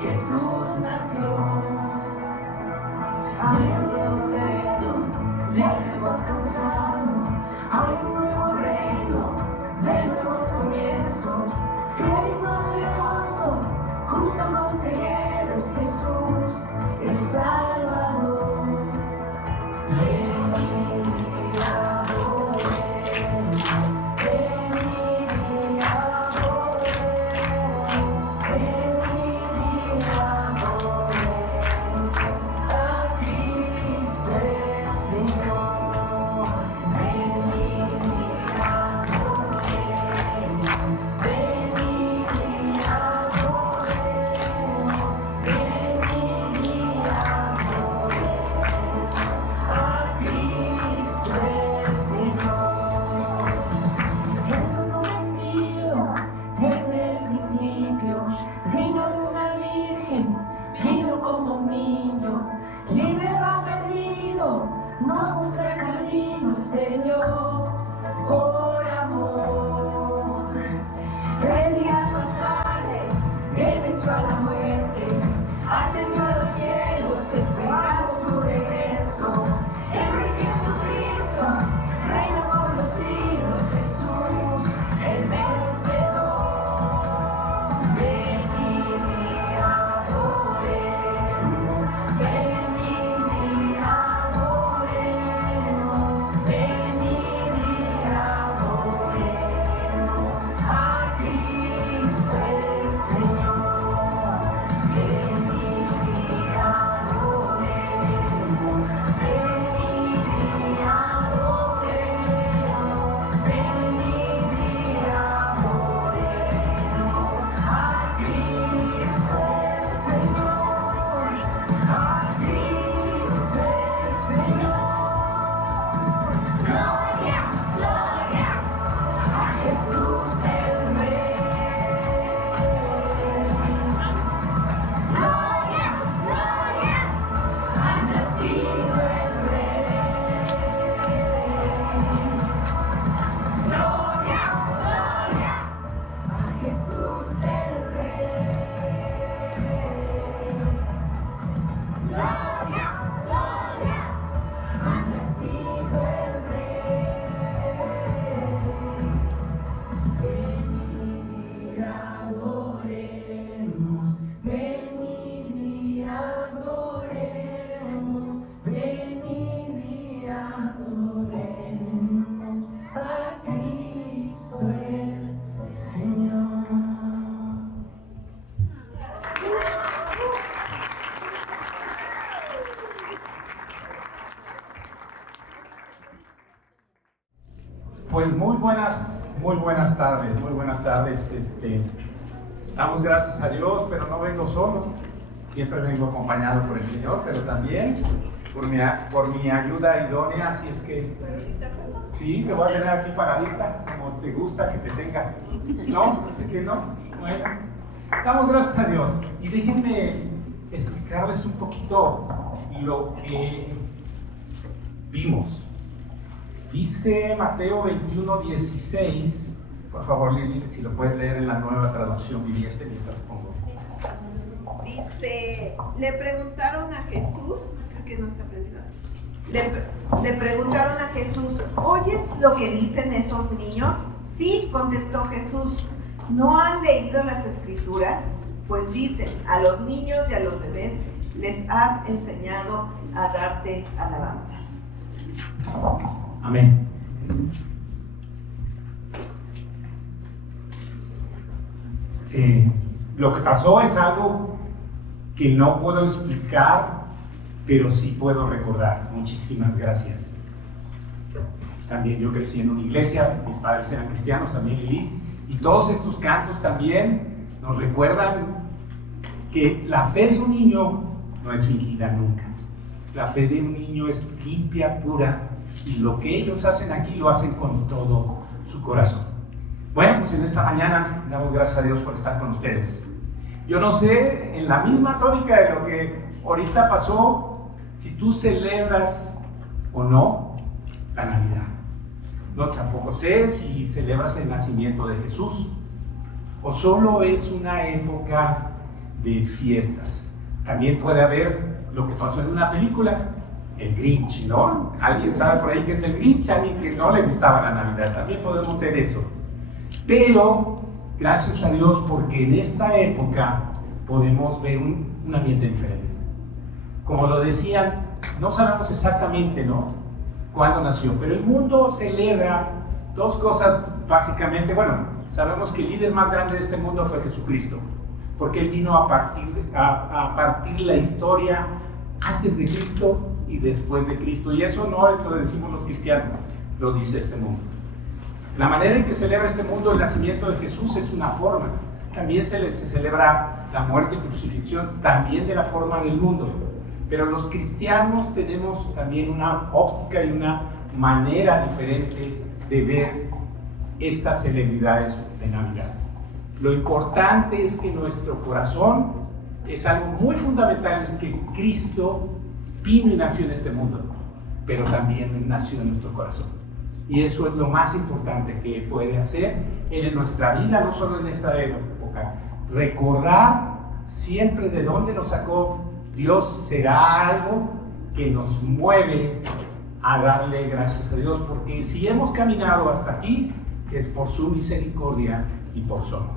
Jesús nació. Abriendo el reino, viajes va alcanzando. Hay un nuevo reino, de nuevos comienzos. Fiel y poderoso, justo consejero es Jesús, el Salvador. Venid y adoremos, venid y adoremos, venid y adoremos a Cristo el Señor. Venid y adoremos, venid y adoremos, venid y adoremos a Cristo el Señor. Él fue prometido desde el principio, vino de una virgen, vino como un niño, liberó al perdido, nos muestra el camino, se dio por amor. 3 días más tarde, Él venció a la muerte, ascendió a los cielos, esperamos su regreso. El Rey Jesucristo reina por los siglos, Jesús, el vencedor. Venid y adoremos, venid y adoremos, venid y adoremos a Cristo el Señor. Venid y adoremos, venid y adoremos, venid y adoremos a Cristo el Señor, a Cristo el Señor. Gloria, gloria a Jesús el Rey. Gloria, gloria, ha nacido el Rey. Gloria, gloria a Jesús el Rey. Gloria, gloria, ha nacido el Rey. Venid y adoremos, venid y adoremos, venid y adoremos a Cristo el Señor. Pues muy buenas tardes, damos gracias a Dios, pero no vengo solo, siempre vengo acompañado por el Señor, pero también por mi ayuda idónea, así es que sí, te voy a tener aquí paradita, como te gusta que te tenga. No, dice que no. Bueno, damos gracias a Dios y déjenme explicarles un poquito lo que vimos. Dice Mateo 21:16, por favor Lili, si lo puedes leer en la Nueva Traducción Viviente mientras pongo. Dice, le preguntaron a Jesús, creo que no está prendido. Le preguntaron a Jesús, ¿oyes lo que dicen esos niños? Sí, contestó Jesús, ¿no han leído las Escrituras? Pues dicen, a los niños y a los bebés les has enseñado a darte alabanza. Amén. Lo que pasó es algo que no puedo explicar, pero sí puedo recordar. Muchísimas gracias. También yo crecí en una iglesia, mis padres eran cristianos, también Lili, y todos estos cantos también nos recuerdan que la fe de un niño no es fingida nunca. La fe de un niño es limpia, pura, y lo que ellos hacen aquí lo hacen con todo su corazón. Bueno, pues en esta mañana damos gracias a Dios por estar con ustedes. Yo no sé, en la misma tónica de lo que ahorita pasó, si tú celebras o no la Navidad. No, tampoco sé si celebras el nacimiento de Jesús o solo es una época de fiestas. También puede haber lo que pasó en una película, el Grinch, ¿no? ¿Alguien sabe por ahí qué es el Grinch? Alguien que no le gustaba la Navidad. También podemos ser eso. Pero, gracias a Dios, porque en esta época podemos ver un ambiente diferente. Como lo decían, no sabemos exactamente, ¿no?, cuándo nació, pero el mundo celebra dos cosas básicamente. Bueno, sabemos que el líder más grande de este mundo fue Jesucristo, porque Él vino a partir la historia antes de Cristo y después de Cristo, y eso no es lo que decimos los cristianos, lo dice este mundo. La manera en que celebra este mundo el nacimiento de Jesús es una forma. También se celebra la muerte y crucifixión, también de la forma del mundo. Pero los cristianos tenemos también una óptica y una manera diferente de ver estas celebridades de Navidad. Lo importante es que nuestro corazón es algo muy fundamental, es que Cristo vino y nació en este mundo, pero también nació en nuestro corazón. Y eso es lo más importante que puede hacer en nuestra vida, no solo en esta época. Recordar siempre de dónde nos sacó Dios será algo que nos mueve a darle gracias a Dios, porque si hemos caminado hasta aquí, es por su misericordia y por su amor.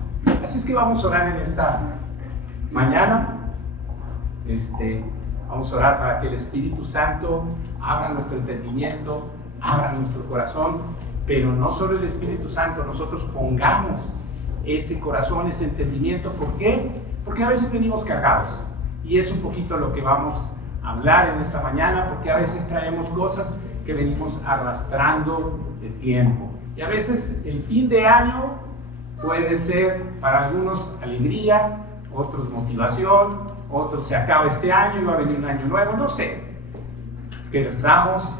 Así es que vamos a orar en esta mañana. Vamos a orar para que el Espíritu Santo abra nuestro entendimiento, abra nuestro corazón, pero no solo el Espíritu Santo, nosotros pongamos ese corazón, ese entendimiento. ¿Por qué? Porque a veces venimos cargados, y es un poquito lo que vamos a hablar en esta mañana, porque a veces traemos cosas que venimos arrastrando de tiempo, y a veces el fin de año puede ser para algunos alegría, otros motivación, otros se acaba este año y va a venir un año nuevo, no sé, pero estamos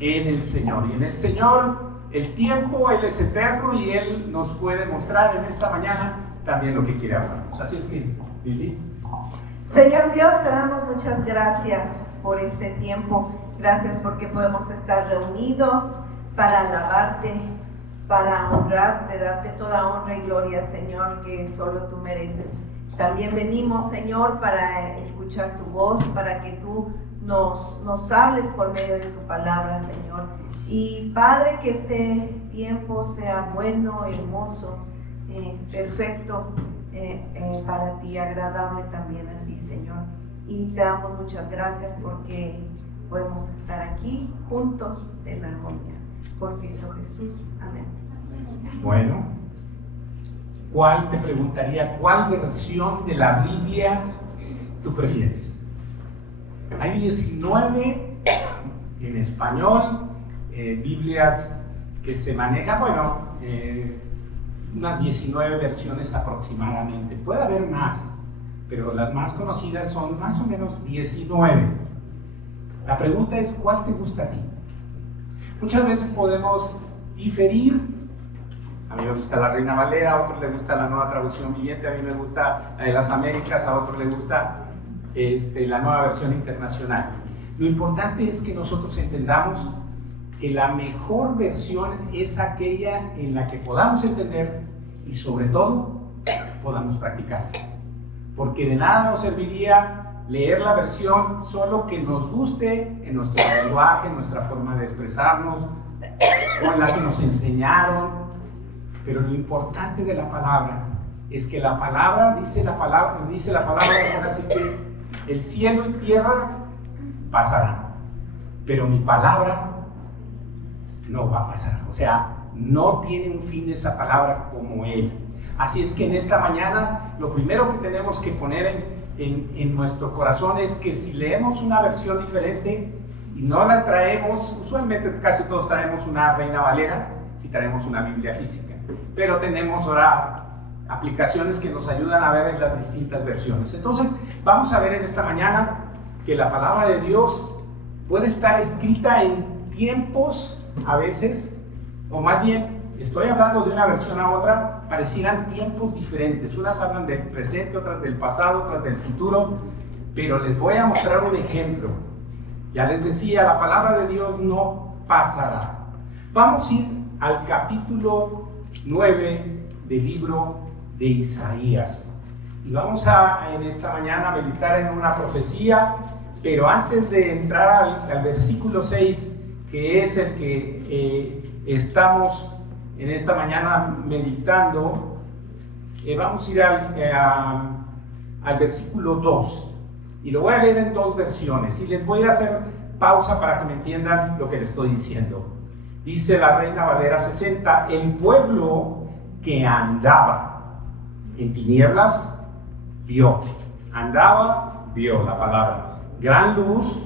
en el Señor, y en el Señor el tiempo, Él es eterno, y Él nos puede mostrar en esta mañana también lo que quiere hablarnos. Así es que, Lili. Señor Dios, te damos muchas gracias por este tiempo. Gracias porque podemos estar reunidos para alabarte, para honrarte, darte toda honra y gloria, Señor, que solo tú mereces. También venimos, Señor, para escuchar tu voz, para que tú nos hables por medio de tu palabra, Señor. Y Padre, que este tiempo sea bueno, hermoso, perfecto para ti, agradable también a ti, Señor. Y te damos muchas gracias porque podemos estar aquí juntos en armonía. Por Cristo Jesús. Amén. Bueno, te preguntaría, ¿cuál versión de la Biblia tú prefieres? Hay 19 en español, Biblias que se manejan, unas 19 versiones aproximadamente. Puede haber más, pero las más conocidas son más o menos 19. La pregunta es, ¿cuál te gusta a ti? Muchas veces podemos diferir. A mí me gusta la Reina Valera, a otros le gusta la Nueva Traducción Viviente, a mí me gusta la de las Américas, a otros le gusta la Nueva Versión Internacional. Lo importante es que nosotros entendamos que la mejor versión es aquella en la que podamos entender y sobre todo podamos practicar. Porque de nada nos serviría leer la versión solo que nos guste en nuestro lenguaje, en nuestra forma de expresarnos o en la que nos enseñaron. Pero lo importante de la palabra es que la palabra, dice la palabra, así que el cielo y tierra pasarán, pero mi palabra no va a pasar. O sea, no tiene un fin esa palabra como Él. Así es que en esta mañana lo primero que tenemos que poner en nuestro corazón es que si leemos una versión diferente y no la traemos, usualmente casi todos traemos una Reina Valera, si traemos una Biblia física, pero tenemos ahora aplicaciones que nos ayudan a ver en las distintas versiones. Entonces vamos a ver en esta mañana que la palabra de Dios puede estar escrita en tiempos a veces, o más bien estoy hablando de una versión a otra, parecieran tiempos diferentes. Unas hablan del presente, otras del pasado, otras del futuro, pero les voy a mostrar un ejemplo. Ya les decía, la palabra de Dios no pasará. Vamos a ir al capítulo 9 del libro de Isaías. Y vamos a en esta mañana a meditar en una profecía, pero antes de entrar al versículo 6, que es el que estamos en esta mañana meditando, vamos a ir al versículo 2. Y lo voy a leer en dos versiones. Y les voy a hacer pausa para que me entiendan lo que les estoy diciendo. Dice la Reina Valera 60, el pueblo que andaba en tinieblas, vio. Andaba, vio la palabra. Gran luz,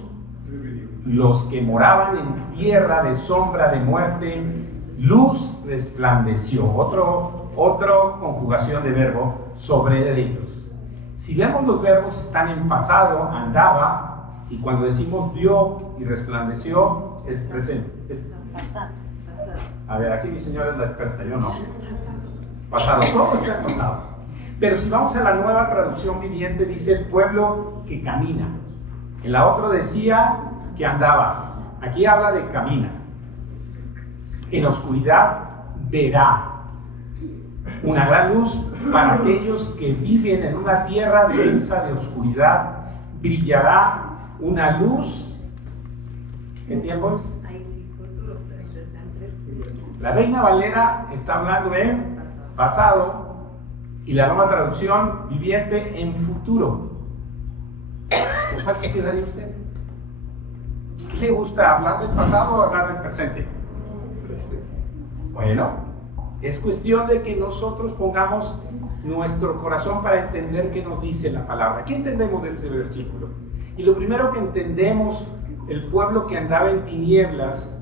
los que moraban en tierra de sombra de muerte, luz resplandeció. Otra conjugación de verbo sobre ellos. Si vemos los verbos están en pasado, andaba, y cuando decimos vio y resplandeció, es presente. A ver, aquí mi señora es la experta, yo no. Pasado, todo está en pasado. Pero si vamos a la nueva traducción viviente, dice el pueblo que camina. En la otra decía que andaba. Aquí habla de camina. En la oscuridad verá una gran luz para aquellos que viven en una tierra densa de oscuridad. Brillará una luz. ¿Qué tiempo es? La Reina Valera está hablando de pasado y la nueva traducción viviente en futuro. ¿Con cuál se quedaría usted? ¿Qué le gusta, hablar del pasado o hablar del presente? Bueno, es cuestión de que nosotros pongamos nuestro corazón para entender qué nos dice la palabra. ¿Qué entendemos de este versículo? Y lo primero que entendemos, el pueblo que andaba en tinieblas,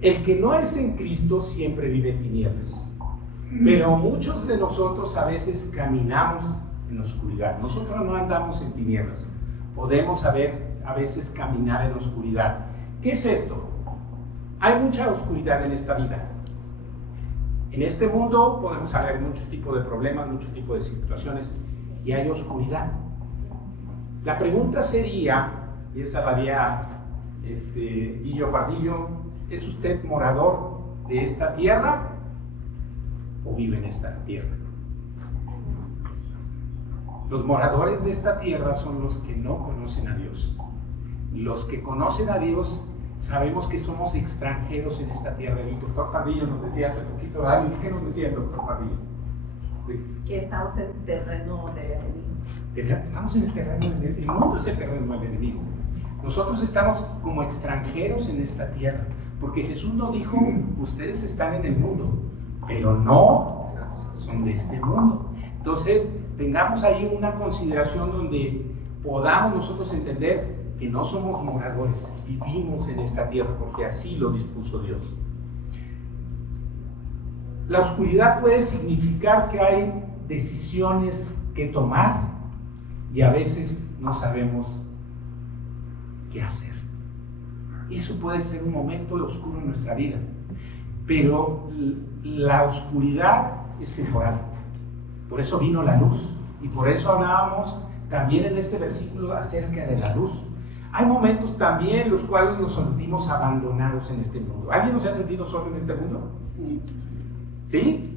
el que no es en Cristo siempre vive en tinieblas. Pero muchos de nosotros a veces caminamos en oscuridad. Nosotros no andamos en tinieblas. Podemos a veces caminar en oscuridad. ¿Qué es esto? Hay mucha oscuridad en esta vida. En este mundo podemos hablar de muchos tipos de problemas, muchos tipos de situaciones, y hay oscuridad. La pregunta sería, y esa la haría Guillo Pardillo, ¿es usted morador de esta tierra o vive en esta tierra? Los moradores de esta tierra son los que no conocen a Dios. Los que conocen a Dios sabemos que somos extranjeros en esta tierra. El doctor Pardillo nos decía hace poquito, ¿qué nos decía el doctor Pardillo? Que estamos en el terreno del enemigo. Estamos en el terreno del enemigo. El mundo es el terreno del enemigo. Nosotros estamos como extranjeros en esta tierra, porque Jesús nos dijo, ustedes están en el mundo, pero no son de este mundo. Entonces, tengamos ahí una consideración donde podamos nosotros entender que no somos moradores, vivimos en esta tierra porque así lo dispuso Dios. La oscuridad puede significar que hay decisiones que tomar y a veces no sabemos qué hacer. Eso puede ser un momento oscuro en nuestra vida, pero la oscuridad es temporal. Por eso vino la luz y por eso hablábamos también en este versículo acerca de la luz. Hay momentos también en los cuales nos sentimos abandonados en este mundo. ¿Alguien nos ha sentido solo en este mundo? ¿Sí?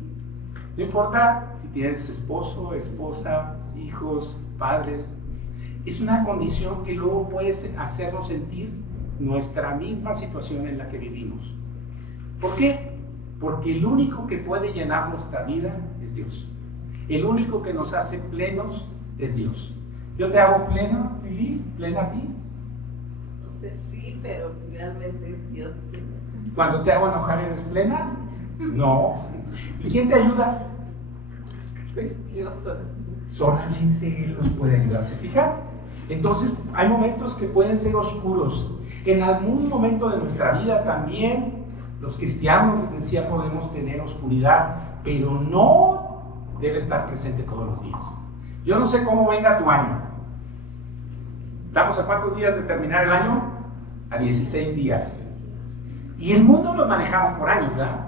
No importa si tienes esposo, esposa, hijos, padres. Es una condición que luego puede hacernos sentir nuestra misma situación en la que vivimos. ¿Por qué? Porque el único que puede llenar nuestra vida es Dios. El único que nos hace plenos es Dios. ¿Yo te hago pleno, Lili? ¿Plena a ti? Sí, pero realmente es Dios quien... ¿Cuando te hago enojar eres plena? No. ¿Y quién te ayuda? Pues Dios. Solamente Él nos puede ayudar, ¿se fijan? Entonces, hay momentos que pueden ser oscuros. En algún momento de nuestra vida también, los cristianos, les decía, podemos tener oscuridad, pero no debe estar presente todos los días. Yo no sé cómo venga tu año. ¿Estamos a cuántos días de terminar el año? A 16 días. Y el mundo lo manejamos por años, ¿verdad?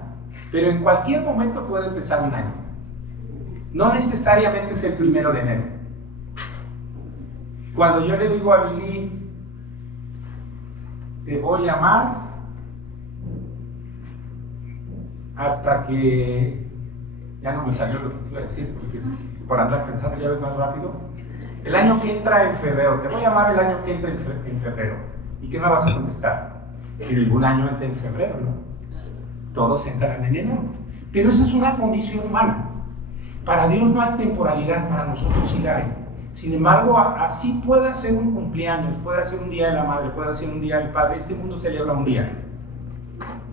Pero en cualquier momento puede empezar un año. No necesariamente es el 1 de enero. Cuando yo le digo a Lili, te voy a amar hasta que Ya no me salió lo que te iba a decir, porque por andar pensando ya ves más rápido. El año que entra en febrero, te voy a llamar el año que entra en febrero. ¿Y qué me vas a contestar? Que ningún año entra en febrero, ¿no? Todos entran en enero. Pero esa es una condición humana. Para Dios no hay temporalidad, para nosotros sí la hay. Sin embargo, así puede ser un cumpleaños, puede ser un día de la madre, puede ser un día del padre. Este mundo celebra un día.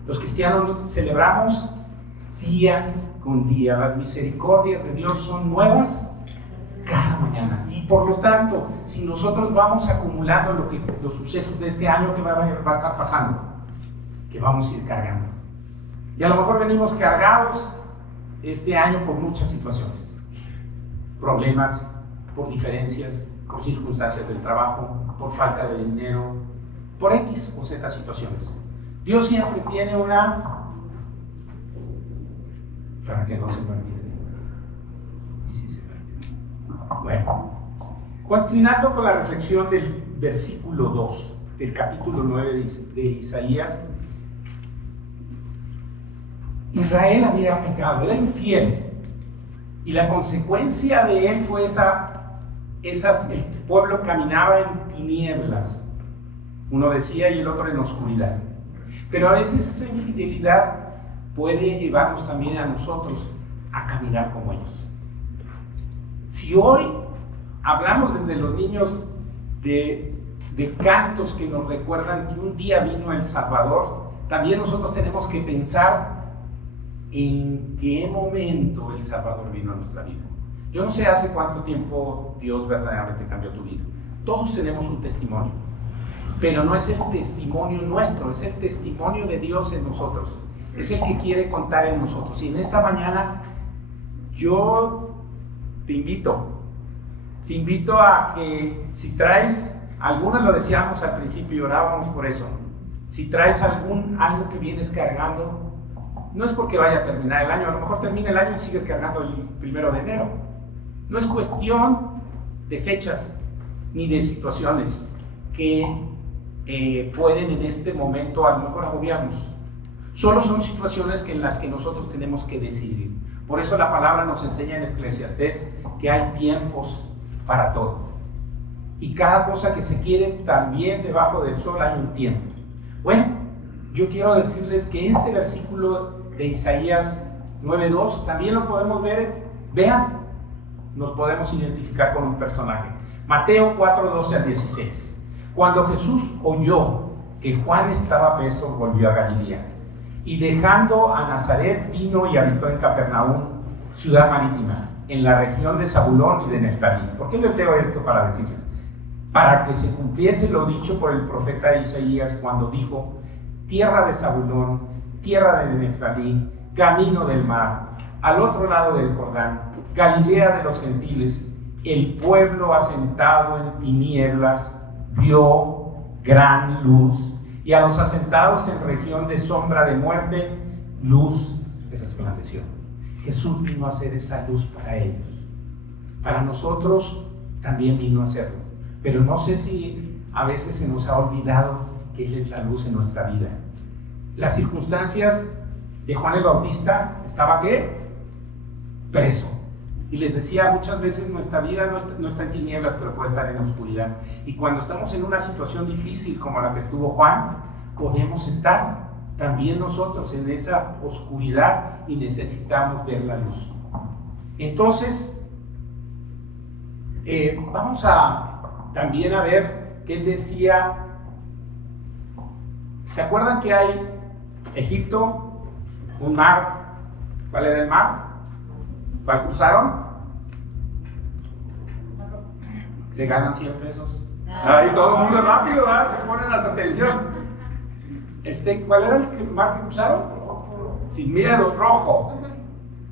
Los cristianos celebramos día con día. Las misericordias de Dios son nuevas cada mañana. Y por lo tanto, si nosotros vamos acumulando los sucesos de este año, ¿qué va a estar pasando? Que vamos a ir cargando. Y a lo mejor venimos cargados este año por muchas situaciones. Problemas, por diferencias, por circunstancias del trabajo, por falta de dinero, por X o Z situaciones. Dios siempre tiene una... para que no se me olvide. Y si se me olvida. Bueno, continuando con la reflexión del versículo 2 del capítulo 9 de Isaías. Israel había pecado, era infiel, y la consecuencia de él fue el pueblo caminaba en tinieblas, uno decía y el otro en oscuridad. Pero a veces esa infidelidad puede llevarnos también a nosotros a caminar como ellos. Si hoy hablamos desde los niños de cantos que nos recuerdan que un día vino el Salvador, también nosotros tenemos que pensar en qué momento el Salvador vino a nuestra vida. Yo no sé hace cuánto tiempo Dios verdaderamente cambió tu vida. Todos tenemos un testimonio, pero no es el testimonio nuestro, es el testimonio de Dios en nosotros. Es el que quiere contar en nosotros. Y en esta mañana yo te invito a que si traes, algunos lo decíamos al principio y orábamos por eso, si traes algo que vienes cargando, no es porque vaya a terminar el año, a lo mejor termina el año y sigues cargando el 1 de enero. No es cuestión de fechas ni de situaciones que pueden en este momento a lo mejor agobiarnos. Solo son situaciones en las que nosotros tenemos que decidir. Por eso la palabra nos enseña en Eclesiastés que hay tiempos para todo. Y cada cosa que se quiere también debajo del sol hay un tiempo. Bueno, yo quiero decirles que este versículo de Isaías 9:2 también lo podemos ver. Vean, nos podemos identificar con un personaje. Mateo 4:12 al 16. Cuando Jesús oyó que Juan estaba preso, volvió a Galilea. Y dejando a Nazaret, vino y habitó en Capernaum, ciudad marítima, en la región de Zabulón y de Neftalí. ¿Por qué les leo esto para decirles? Para que se cumpliese lo dicho por el profeta Isaías cuando dijo: tierra de Zabulón, tierra de Neftalí, camino del mar, al otro lado del Jordán, Galilea de los gentiles, el pueblo asentado en tinieblas vio gran luz, y a los asentados en región de sombra de muerte, luz les resplandeció. Jesús vino a ser esa luz para ellos. Para nosotros también vino a hacerlo. Pero no sé si a veces se nos ha olvidado que Él es la luz en nuestra vida. Las circunstancias de Juan el Bautista, ¿estaba qué? Preso. Y les decía, muchas veces nuestra vida no está en tinieblas, pero puede estar en oscuridad. Y cuando estamos en una situación difícil como la que estuvo Juan, podemos estar también nosotros en esa oscuridad y necesitamos ver la luz. Entonces, vamos también a ver qué él decía. ¿Se acuerdan que hay Egipto, un mar? ¿Cuál era el mar? ¿Cuál cruzaron? Se ganan 100 pesos. Ahí todo el mundo es rápido, ¿verdad? Se ponen hasta atención. ¿Cuál era el mar que cruzaron? Sin miedo, rojo.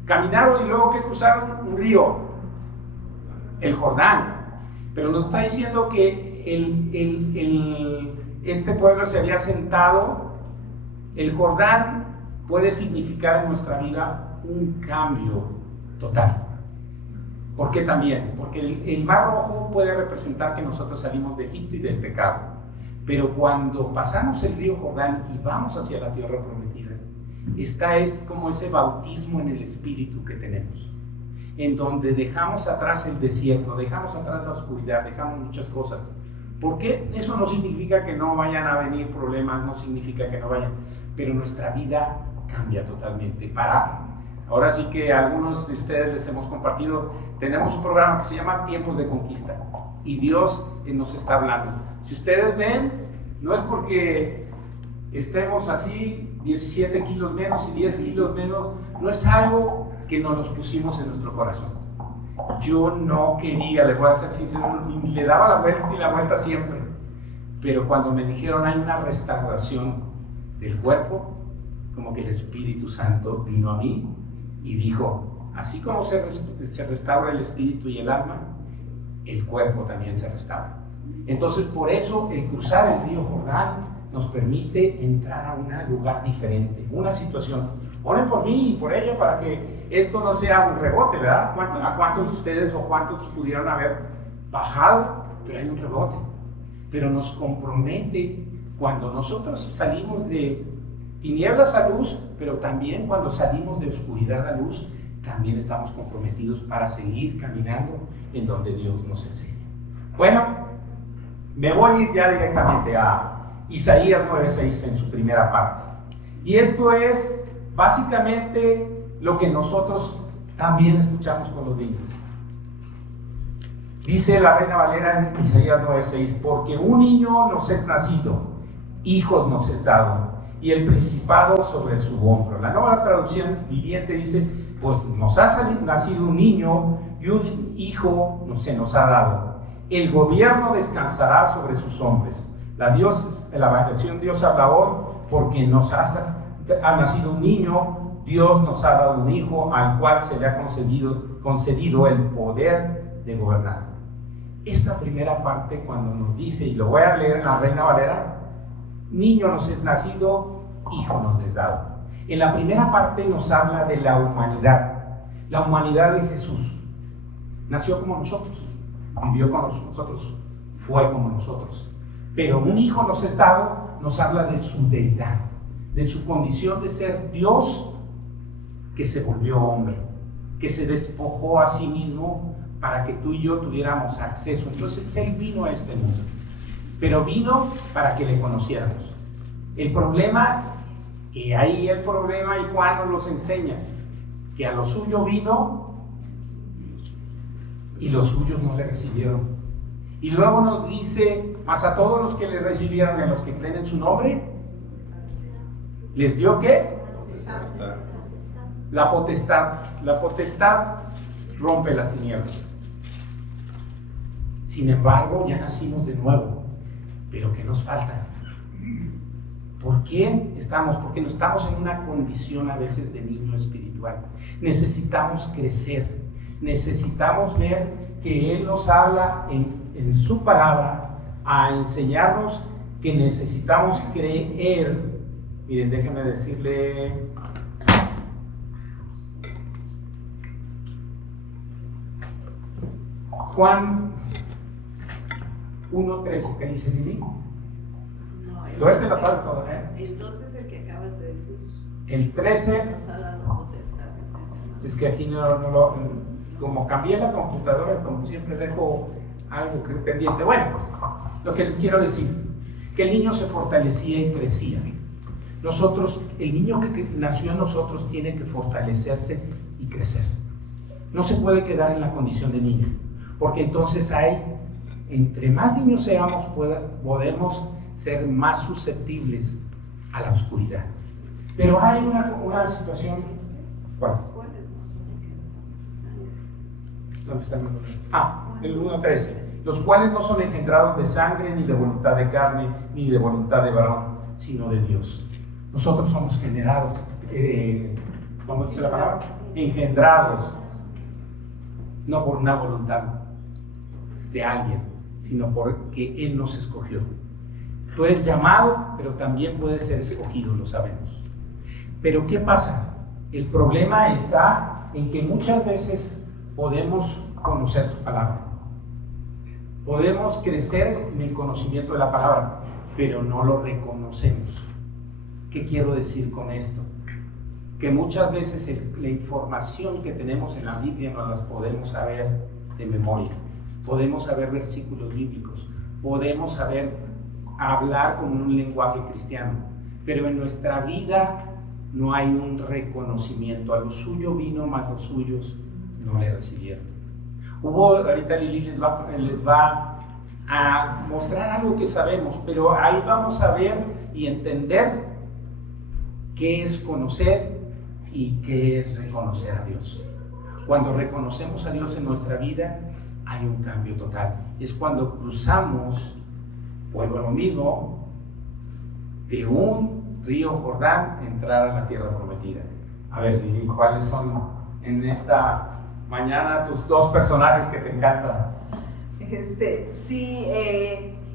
Caminaron y luego ¿qué cruzaron? Un río, el Jordán. Pero nos está diciendo que este pueblo se había sentado. El Jordán puede significar en nuestra vida un cambio total. ¿Por qué también? Porque el Mar Rojo puede representar que nosotros salimos de Egipto y del pecado. Pero cuando pasamos el río Jordán y vamos hacia la tierra prometida, Esta es como ese bautismo en el Espíritu que tenemos, en donde dejamos atrás el desierto, dejamos atrás la oscuridad, dejamos muchas cosas. ¿Por qué? Eso no significa que no vayan a venir problemas, no significa que no vayan, pero nuestra vida cambia totalmente. Ahora sí que a algunos de ustedes les hemos compartido, tenemos un programa que se llama Tiempos de Conquista y Dios nos está hablando. Si ustedes ven, no es porque estemos así 17 kilos menos y 10 kilos menos, no es algo que nos los pusimos en nuestro corazón. Yo no quería, le voy a ser sincero, le daba la vuelta y la vuelta siempre, pero cuando me dijeron hay una restauración del cuerpo, como que el Espíritu Santo vino a mí y dijo, así como se restaura el espíritu y el alma, el cuerpo también se restaura. Entonces, por eso el cruzar el río Jordán nos permite entrar a un lugar diferente, una situación. Oren por mí y por ella para que esto no sea un rebote, ¿verdad? ¿A cuántos de ustedes o cuántos pudieron haber bajado? Pero hay un rebote. Pero nos compromete cuando nosotros salimos de tinieblas a luz, pero también cuando salimos de oscuridad a luz, también estamos comprometidos para seguir caminando en donde Dios nos enseña. Bueno, me voy ya directamente a Isaías 9:6 en su primera parte. Y esto es básicamente lo que nosotros también escuchamos con los niños. Dice la Reina Valera en Isaías 9:6, porque un niño nos es nacido, hijos nos es dado, y el principado sobre su hombro. La Nueva Traducción Viviente dice, pues nos ha nacido un niño y un hijo se nos ha dado. El gobierno descansará sobre sus hombros. La versión Dios habla hoy, porque nos ha nacido un niño, Dios nos ha dado un hijo al cual se le ha concedido el poder de gobernar. Esta primera parte, cuando nos dice, y lo voy a leer en la Reina Valera, niño nos es nacido, hijo nos es dado. En la primera parte nos habla de la humanidad de Jesús. Nació como nosotros, vivió con nosotros, fue como nosotros. Pero un hijo nos es dado, nos habla de su deidad, de su condición de ser Dios que se volvió hombre, que se despojó a sí mismo para que tú y yo tuviéramos acceso. Entonces Él vino a este mundo, pero vino para que le conociéramos. El problema, y ahí el problema, y Juan nos los enseña, que a lo suyo vino y los suyos no le recibieron. Y luego nos dice, mas a todos los que le recibieron y a los que creen en su nombre, ¿les dio qué? La potestad. La potestad rompe las tinieblas. Sin embargo, ya nacimos de nuevo. ¿Pero qué nos falta? ¿Por qué estamos? Porque no estamos en una condición a veces de niño espiritual. Necesitamos crecer. Necesitamos ver que Él nos habla en su palabra a enseñarnos que necesitamos creer. Miren, déjenme decirle. Juan 1:13, ¿qué dice Lili? No, Tú te la sabes toda, ¿eh? El 12 es el que acabas de decir. El 13, Nos ha dado potestad. es que aquí como cambié la computadora, como siempre dejo algo que es pendiente. Bueno, pues, lo que les quiero decir, que el niño se fortalecía y crecía. El niño que nació en nosotros tiene que fortalecerse y crecer. No se puede quedar en la condición de niño, porque entonces entre más niños seamos, podemos ser más susceptibles a la oscuridad. Pero hay una situación. ¿Cuál? ¿Dónde está el 1:13? Los cuales no son engendrados de sangre, ni de voluntad de carne, ni de voluntad de varón, sino de Dios. Nosotros somos generados, ¿cómo dice la palabra? Engendrados, no por una voluntad de alguien, sino porque Él nos escogió. Tú eres llamado, pero también puedes ser escogido, lo sabemos. Pero ¿qué pasa? El problema está en que muchas veces podemos conocer su palabra. Podemos crecer en el conocimiento de la palabra, pero no lo reconocemos. ¿Qué quiero decir con esto? que muchas veces la información que tenemos en la Biblia no las podemos saber de memoria. Podemos saber versículos bíblicos, podemos saber hablar con un lenguaje cristiano, pero en nuestra vida no hay un reconocimiento. A lo suyo vino, mas los suyos no le recibieron. Ahorita Lili les va a mostrar algo que sabemos, pero ahí vamos a ver y entender qué es conocer y qué es reconocer a Dios. Cuando reconocemos a Dios en nuestra vida, hay un cambio total. Es cuando cruzamos, vuelvo a lo mismo, de un río Jordán, entrar a la tierra prometida. A ver, Lili, ¿cuáles son en esta mañana tus dos personajes que te encantan? Sí,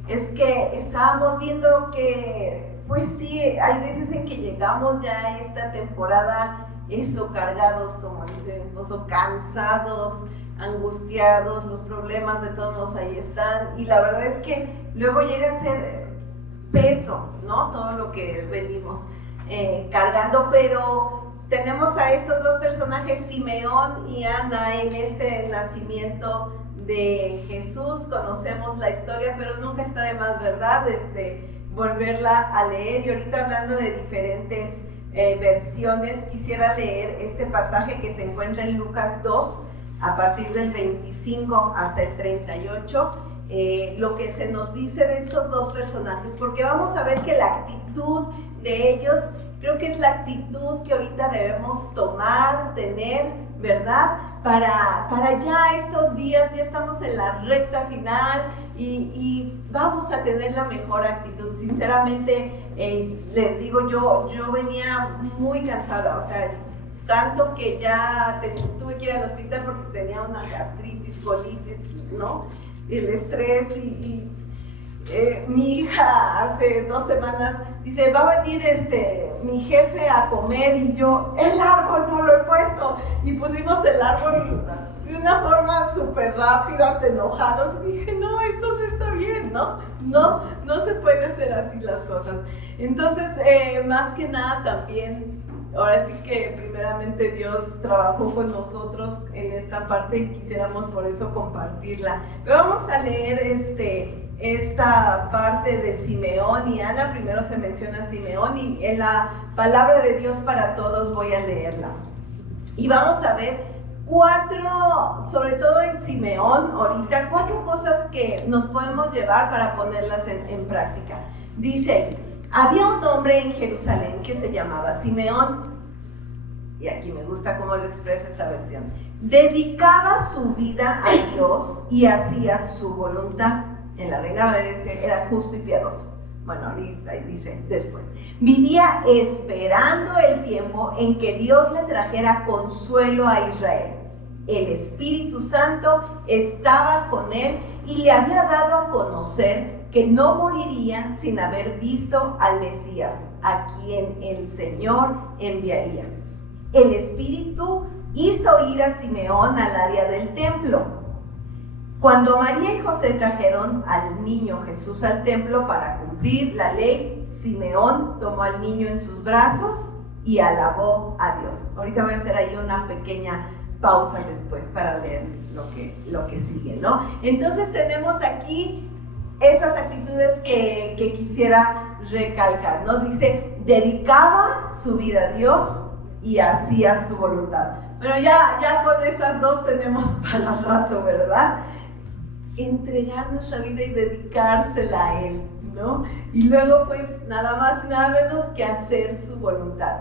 es que estábamos viendo que, pues sí, hay veces en que llegamos ya a esta temporada, cargados, como dice mi esposo, cansados, angustiados, los problemas de todos ahí están, y la verdad es que luego llega a ser peso, ¿no? Todo lo que venimos cargando, pero tenemos a estos dos personajes, Simeón y Ana, en este nacimiento de Jesús. Conocemos la historia, pero nunca está de más, ¿verdad? Volverla a leer. Y ahorita, hablando de diferentes versiones, quisiera leer este pasaje que se encuentra en Lucas 2, a partir del 25 hasta el 38, lo que se nos dice de estos dos personajes, porque vamos a ver que la actitud de ellos, creo que es la actitud que ahorita debemos tomar, tener, ¿verdad? Para ya estos días, ya estamos en la recta final y vamos a tener la mejor actitud. Sinceramente, les digo, yo venía muy cansada, o sea, tanto que ya tuve que ir al hospital porque tenía una gastritis, colitis, ¿no? El estrés y mi hija hace 2 semanas dice, va a venir mi jefe a comer, y yo, el árbol no lo he puesto, y pusimos el árbol de una forma súper rápida, hasta enojados, y dije, no, esto no está bien, no se puede hacer así las cosas. Entonces, más que nada también, ahora sí que primeramente Dios trabajó con nosotros en esta parte y quisiéramos por eso compartirla. Pero vamos a leer esta parte de Simeón y Ana. Primero se menciona Simeón, y en la palabra de Dios para todos voy a leerla. Y vamos a ver 4, sobre todo en Simeón, ahorita, 4 cosas que nos podemos llevar para ponerlas en práctica. Dice, había un hombre en Jerusalén que se llamaba Simeón, y aquí me gusta cómo lo expresa esta versión. Dedicaba su vida a Dios y hacía su voluntad. En la Reina Valera dice, era justo y piadoso. Bueno, ahorita dice después. Vivía esperando el tiempo en que Dios le trajera consuelo a Israel. El Espíritu Santo estaba con él y le había dado a conocer que no moriría sin haber visto al Mesías, a quien el Señor enviaría. El Espíritu hizo ir a Simeón al área del templo. Cuando María y José trajeron al niño Jesús al templo para cumplir la ley, Simeón tomó al niño en sus brazos y alabó a Dios. Ahorita voy a hacer ahí una pequeña pausa después para leer lo que sigue, ¿no? Entonces tenemos aquí esas actitudes que quisiera recalcar, ¿no? Dice, dedicaba su vida a Dios y hacía su voluntad. Pero ya con esas dos tenemos para rato, ¿verdad? Entregar nuestra vida y dedicársela a Él, ¿no? Y luego, pues, nada más y nada menos que hacer su voluntad.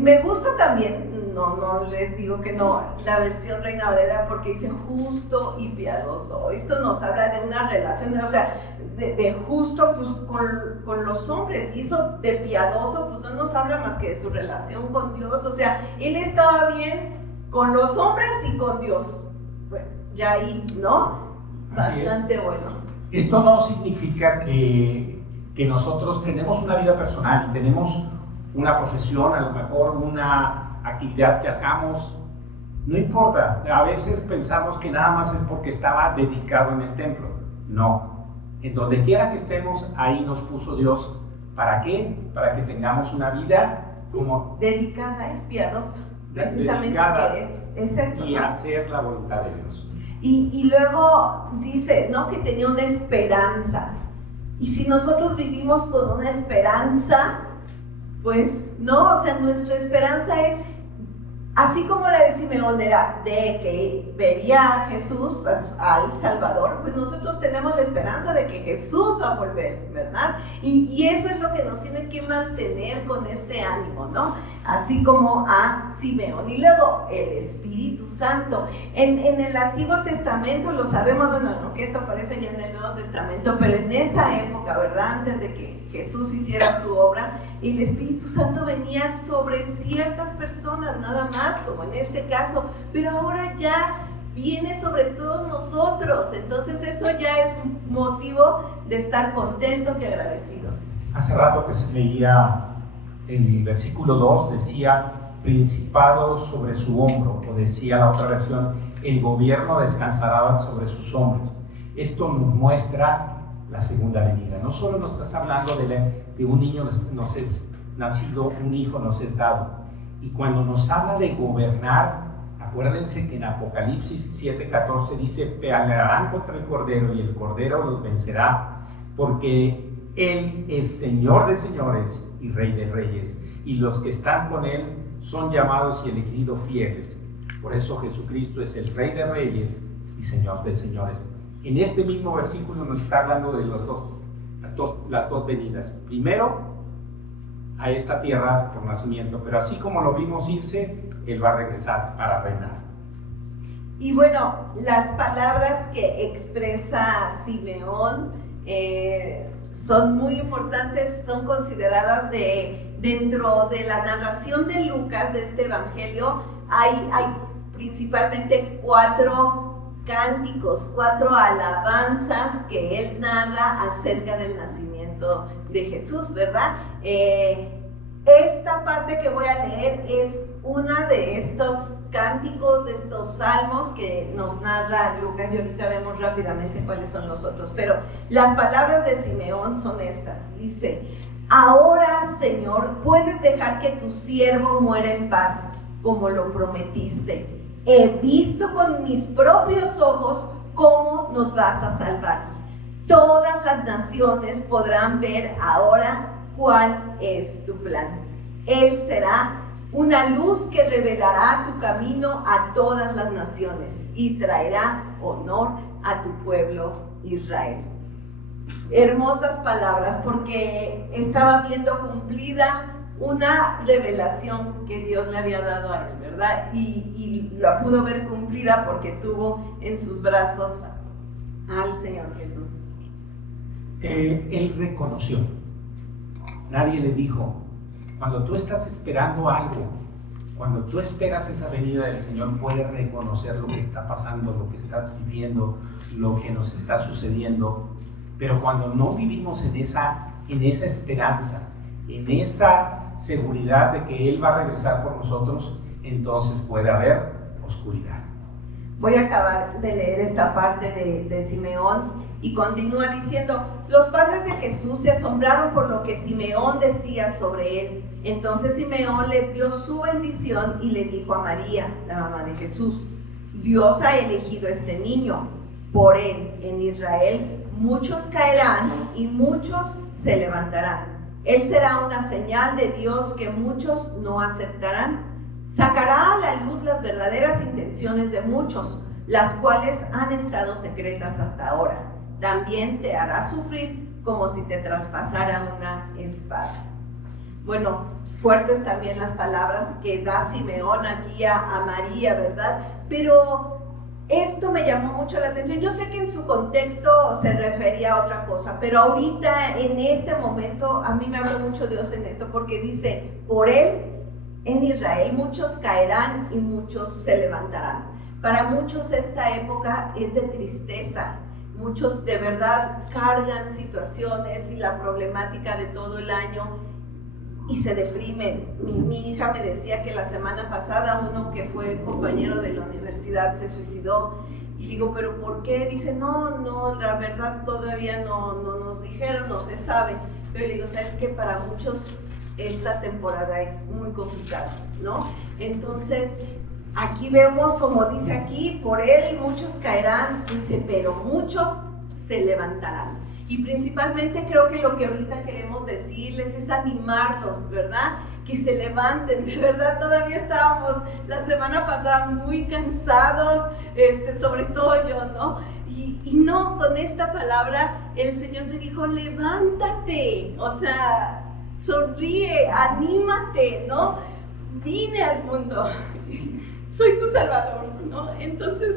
Me gusta también, no les digo que no, la versión Reina Valera, porque dice justo y piadoso. Esto nos habla de una relación, o sea, de justo pues, con los hombres, y eso de piadoso pues no nos habla más que de su relación con Dios. O sea, él estaba bien con los hombres y con Dios. Bueno, ya ahí, ¿no? Bastante bueno. Esto no significa que nosotros tenemos una vida personal y tenemos una profesión, a lo mejor una actividad que hagamos. No importa, a veces pensamos que nada más es porque estaba dedicado en el templo. No, en donde quiera que estemos, ahí nos puso Dios. ¿Para qué? Para que tengamos una vida como dedicada, piadosa, precisamente dedicada que es eso, y ¿no? hacer la voluntad de Dios. Y luego dice, ¿no? Que tenía una esperanza. Y si nosotros vivimos con una esperanza, pues no, o sea, nuestra esperanza es, así como la de Simeón era de que vería a Jesús, al Salvador, pues nosotros tenemos la esperanza de que Jesús va a volver, ¿verdad? Y eso es lo que nos tiene que mantener con este ánimo, ¿no? Así como a Simeón. Y luego el Espíritu Santo. En el Antiguo Testamento lo sabemos, bueno, no que esto aparece ya en el Nuevo Testamento, pero en esa época, ¿verdad? Antes de que Jesús hiciera su obra, el Espíritu Santo venía sobre ciertas personas, nada más, como en este caso, pero ahora ya viene sobre todos nosotros. Entonces eso ya es motivo de estar contentos y agradecidos. Hace rato que se leía el versículo 2, decía principado sobre su hombro, o decía la otra versión, el gobierno descansará sobre sus hombros. Esto nos muestra la segunda venida. No solo nos estás hablando de un niño nos es nacido, un hijo nos es dado. Y cuando nos habla de gobernar, acuérdense que en Apocalipsis 7:14 dice, pelearán contra el Cordero y el Cordero los vencerá, porque Él es Señor de señores y Rey de reyes, y los que están con Él son llamados y elegidos fieles. Por eso Jesucristo es el Rey de reyes y Señor de señores. En este mismo versículo nos está hablando de las dos venidas. Primero, a esta tierra por nacimiento, pero así como lo vimos irse, Él va a regresar para reinar. Y bueno, las palabras que expresa Simeón son muy importantes, son consideradas dentro de la narración de Lucas, de este evangelio, hay principalmente 4 cánticos, 4 alabanzas que él narra acerca del nacimiento de Jesús, ¿verdad? Esta parte que voy a leer es una de estos cánticos, de estos salmos que nos narra Lucas, y ahorita vemos rápidamente cuáles son los otros, pero las palabras de Simeón son estas. Dice: ahora, Señor, puedes dejar que tu siervo muera en paz, como lo prometiste. He visto con mis propios ojos cómo nos vas a salvar. Todas las naciones podrán ver ahora cuál es tu plan. Él será una luz que revelará tu camino a todas las naciones y traerá honor a tu pueblo Israel. Hermosas palabras, porque estaba viendo cumplida una revelación que Dios le había dado a él, ¿verdad? Y la pudo ver cumplida porque tuvo en sus brazos al Señor Jesús. Él reconoció. Nadie le dijo. Cuando tú estás esperando algo, cuando tú esperas esa venida del Señor, puedes reconocer lo que está pasando, lo que estás viviendo, lo que nos está sucediendo. Pero cuando no vivimos en esa esperanza, en esa seguridad de que Él va a regresar por nosotros, entonces puede haber oscuridad. Voy a acabar de leer esta parte de Simeón y continúa diciendo: los padres de Jesús se asombraron por lo que Simeón decía sobre él. Entonces Simeón les dio su bendición y le dijo a María, la mamá de Jesús: Dios ha elegido a este niño. Por él en Israel muchos caerán y muchos se levantarán. Él será una señal de Dios que muchos no aceptarán. Sacará a la luz las verdaderas intenciones de muchos, las cuales han estado secretas hasta ahora. También te hará sufrir como si te traspasara una espada. Bueno, fuertes también las palabras que da Simeón aquí a María, ¿verdad? Pero esto me llamó mucho la atención. Yo sé que en su contexto se refería a otra cosa, pero ahorita, en este momento, a mí me habló mucho Dios en esto, porque dice: por él en Israel muchos caerán y muchos se levantarán. Para muchos esta época es de tristeza. Muchos de verdad cargan situaciones y la problemática de todo el año y se deprimen. Mi hija me decía que la semana pasada uno que fue compañero de la universidad se suicidó. Y digo: ¿pero por qué? Dice: no, la verdad todavía no nos dijeron, no se sabe. Pero le digo: ¿sabes qué? Para muchos esta temporada es muy complicada, ¿no? Entonces, aquí vemos, como dice aquí, por él muchos caerán, dice, pero muchos se levantarán. Y principalmente creo que lo que ahorita queremos decirles es animarnos, ¿verdad? Que se levanten, de verdad todavía estábamos la semana pasada muy cansados, sobre todo yo, ¿no? Y no, con esta palabra el Señor me dijo, levántate, o sea, sonríe, anímate, ¿no? Vine al mundo, soy tu Salvador, ¿no? Entonces,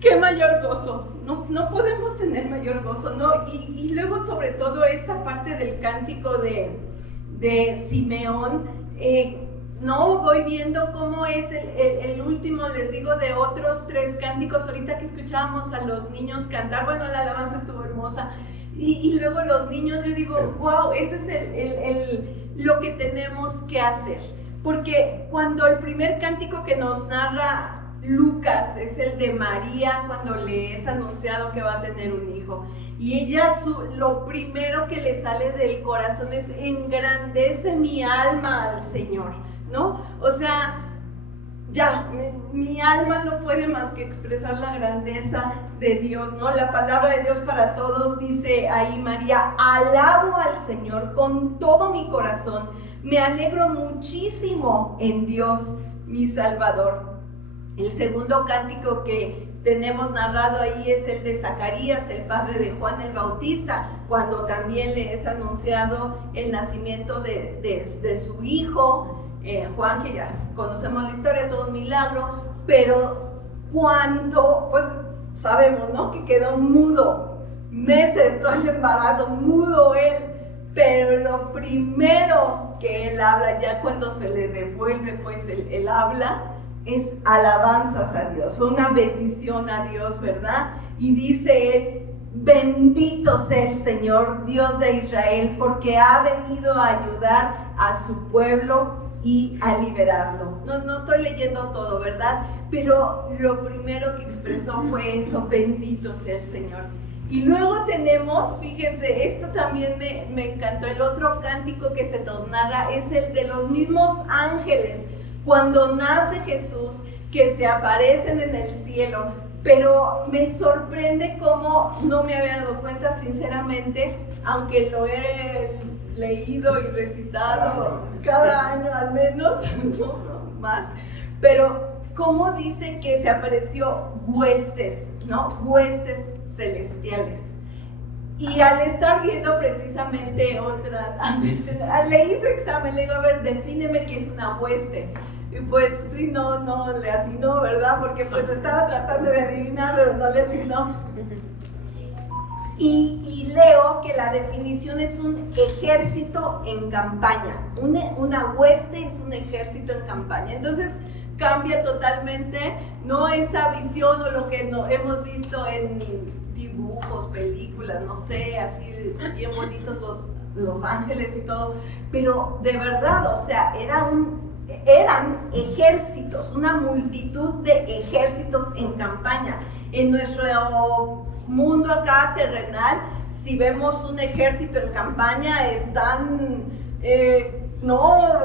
qué mayor gozo, no podemos tener mayor gozo, ¿no? Y luego sobre todo esta parte del cántico de Simeón, no voy viendo cómo es el último, les digo, de otros 3 cánticos, ahorita que escuchábamos a los niños cantar, bueno, la alabanza estuvo hermosa, y luego los niños, yo digo, wow, ese es lo que tenemos que hacer, porque cuando el primer cántico que nos narra Lucas es el de María, cuando le es anunciado que va a tener un hijo, y ella lo primero que le sale del corazón es engrandece mi alma al Señor, ¿no? O sea, ya, mi alma no puede más que expresar la grandeza de Dios, ¿no? La palabra de Dios para todos dice ahí María, alabo al Señor con todo mi corazón, me alegro muchísimo en Dios, mi Salvador. El segundo cántico que tenemos narrado ahí es el de Zacarías, el padre de Juan el Bautista, cuando también le es anunciado el nacimiento de su hijo, Juan, que ya conocemos la historia, todo un milagro, pero cuando, pues sabemos, ¿no? Que quedó mudo, meses, todo el embarazo, mudo él, pero lo primero que él habla, ya cuando se le devuelve pues el habla, es alabanzas a Dios, fue una bendición a Dios, ¿verdad? Y dice él, bendito sea el Señor, Dios de Israel, porque ha venido a ayudar a su pueblo y a liberarlo. No estoy leyendo todo, ¿verdad? Pero lo primero que expresó fue eso, bendito sea el Señor. Y luego tenemos, fíjense, esto también me encantó, el otro cántico que se nos narra es el de los mismos ángeles, cuando nace Jesús, que se aparecen en el cielo, pero me sorprende cómo no me había dado cuenta, sinceramente, aunque lo he leído y recitado cada año al menos, no más, pero cómo dice que se apareció huestes, ¿no? Huestes celestiales. Y al estar viendo precisamente otras, le hice examen, le digo, a ver, defíneme qué es una hueste. Y pues sí, no le atinó, ¿verdad? Porque pues estaba tratando de adivinar, pero no le atinó. Y leo que la definición es un ejército en campaña. Una hueste es un ejército en campaña. Entonces cambia totalmente, no esa visión o lo que no hemos visto en dibujos, películas, no sé, así bien bonitos los ángeles y todo, pero de verdad, o sea, eran ejércitos, una multitud de ejércitos en campaña. En nuestro mundo acá terrenal, si vemos un ejército en campaña, están